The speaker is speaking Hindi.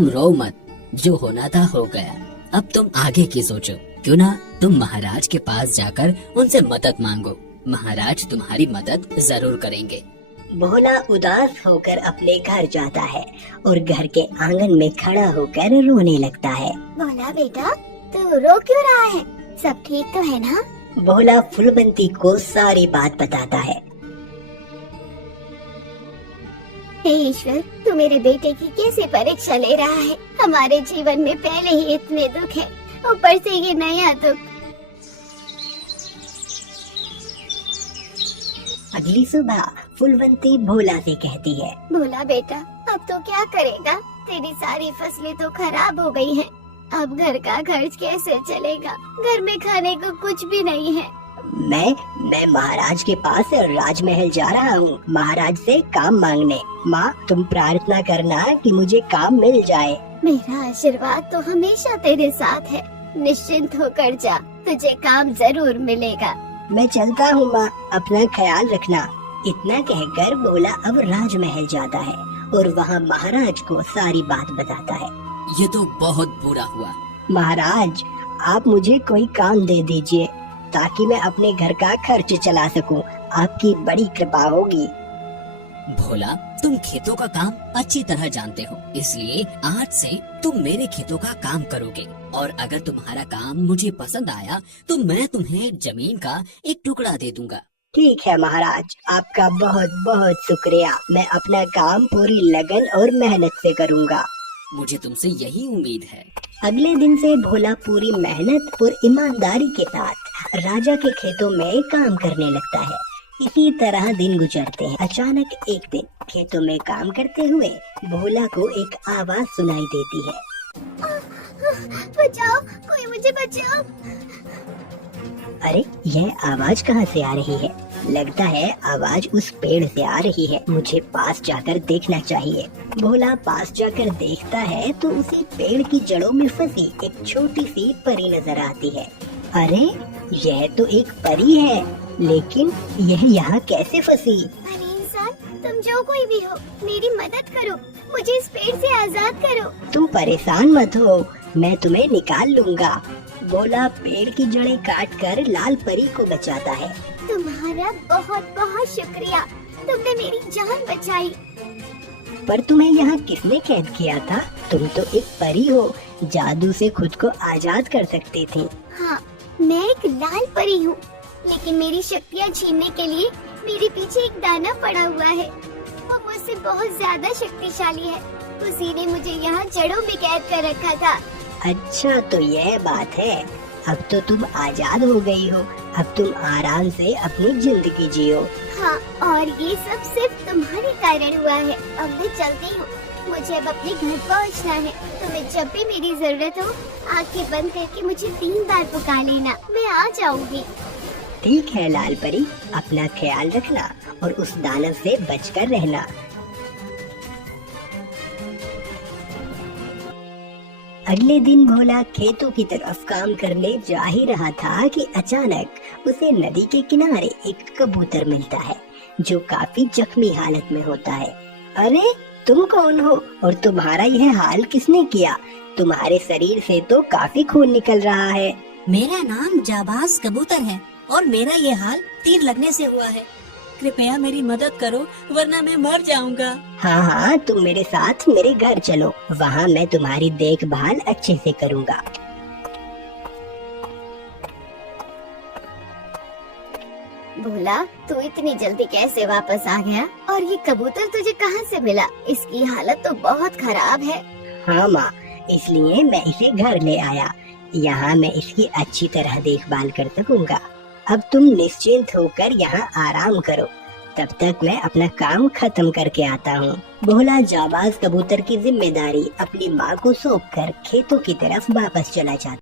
तुम रो मत, जो होना था हो गया। अब तुम आगे की सोचो। क्यों ना तुम महाराज के पास जाकर उनसे मदद मांगो, महाराज तुम्हारी मदद जरूर करेंगे। भोला उदास होकर अपने घर जाता है और घर के आंगन में खड़ा होकर रोने लगता है। भोला बेटा, तू रो क्यों रहा है? सब ठीक तो है ना? भोला फूलबंती को सारी बात बताता है। हे ईश्वर, तू मेरे बेटे की कैसे परीक्षा ले रहा है? हमारे जीवन में पहले ही इतने दुख है, ऊपर से ये नया दुख। अगली सुबह फूलबंती भोला से कहती है, भोला बेटा, अब तो क्या करेगा? तेरी सारी फसलें तो खराब हो गई हैं। अब घर का खर्च कैसे चलेगा? घर में खाने को कुछ भी नहीं है। मैं महाराज के पास राजमहल जा रहा हूँ, महाराज से काम मांगने। माँ, तुम प्रार्थना करना कि मुझे काम मिल जाए। मेरा आशीर्वाद तो हमेशा तेरे साथ है, निश्चिंत होकर जा, तुझे काम जरूर मिलेगा। मैं चलता हूँ माँ, अपना ख्याल रखना। इतना कहकर भोला अब राजमहल जाता है और वहाँ महाराज को सारी बात बताता है। ये तो बहुत बुरा हुआ। महाराज, आप मुझे कोई काम दे दीजिए ताकि मैं अपने घर का खर्च चला सकूं। आपकी बड़ी कृपा होगी। भोला, तुम खेतों का काम अच्छी तरह जानते हो, इसलिए आज से तुम मेरे खेतों का काम करोगे, और अगर तुम्हारा काम मुझे पसंद आया तो मैं तुम्हें जमीन का एक टुकड़ा दे दूंगा। ठीक है महाराज, आपका बहुत बहुत शुक्रिया। मैं अपना काम पूरी लगन और मेहनत से करूंगा। मुझे तुमसे यही उम्मीद है। अगले दिन से भोला पूरी मेहनत और ईमानदारी के साथ राजा के खेतों में काम करने लगता है। इसी तरह दिन गुजरते हैं। अचानक एक दिन खेतों में काम करते हुए भोला को एक आवाज सुनाई देती है। बचाओ, कोई मुझे बचाओ। अरे, यह आवाज कहाँ से आ रही है? लगता है आवाज उस पेड़ से आ रही है। मुझे पास जाकर देखना चाहिए। भोला पास जाकर देखता है तो उसी पेड़ की जड़ों में फंसी एक छोटी सी परी नजर आती है। अरे, यह तो एक परी है, लेकिन यह यहाँ कैसे फंसी? अरे इंसान, तुम जो कोई भी हो, मेरी मदद करो, मुझे इस पेड़ से आजाद करो। तुम परेशान मत हो, मैं तुम्हें निकाल लूंगा। भोला पेड़ की जड़ें काटकर लाल परी को बचाता है। तुम्हारा बहुत बहुत शुक्रिया, तुमने मेरी जान बचाई। पर तुम्हें यहाँ किसने कैद किया था? तुम तो एक परी हो, जादू से खुद को आजाद कर सकती थी। हाँ, मैं एक लाल परी हूँ, लेकिन मेरी शक्तियाँ छीनने के लिए मेरे पीछे एक दानव पड़ा हुआ है। वो मुझसे बहुत ज्यादा शक्तिशाली है। उसी ने मुझे यहाँ जड़ों में कैद कर रखा था। अच्छा, तो यह बात है। अब तो तुम आजाद हो गई हो। अब तुम आराम से अपनी जिंदगी जियो। हाँ, और ये सब सिर्फ तुम्हारे कारण हुआ है। अब मैं चलती हूँ, मुझे अब अपने घर पहुँचना है। तुम्हें जब भी मेरी जरूरत हो, आंखें बंद करके मुझे 3 बार पुकार लेना, मैं आ जाऊंगी। ठीक है लाल परी, अपना ख्याल रखना और उस दानव से बचकर रहना। अगले दिन भोला खेतों की तरफ काम करने जा ही रहा था कि अचानक उसे नदी के किनारे एक कबूतर मिलता है जो काफी जख्मी हालत में होता है। अरे, तुम कौन हो और तुम्हारा यह हाल किसने किया? तुम्हारे शरीर से तो काफी खून निकल रहा है। मेरा नाम जाबाज कबूतर है और मेरा ये हाल तीर लगने से हुआ है। कृपया मेरी मदद करो, वरना मैं मर जाऊंगा। हाँ हाँ, तुम मेरे साथ मेरे घर चलो, वहाँ मैं तुम्हारी देखभाल अच्छे से करूँगा। भोला, तू इतनी जल्दी कैसे वापस आ गया? और ये कबूतर तुझे कहाँ से मिला? इसकी हालत तो बहुत खराब है। हाँ माँ, इसलिए मैं इसे घर ले आया। यहाँ मैं इसकी अच्छी तरह देखभाल कर सकूँगा। अब तुम निश्चिंत होकर यहाँ आराम करो, तब तक मैं अपना काम खत्म करके आता हूँ। भोला जाबाज कबूतर की जिम्मेदारी अपनी माँ को सौंपकर खेतों की तरफ वापस चला जाता।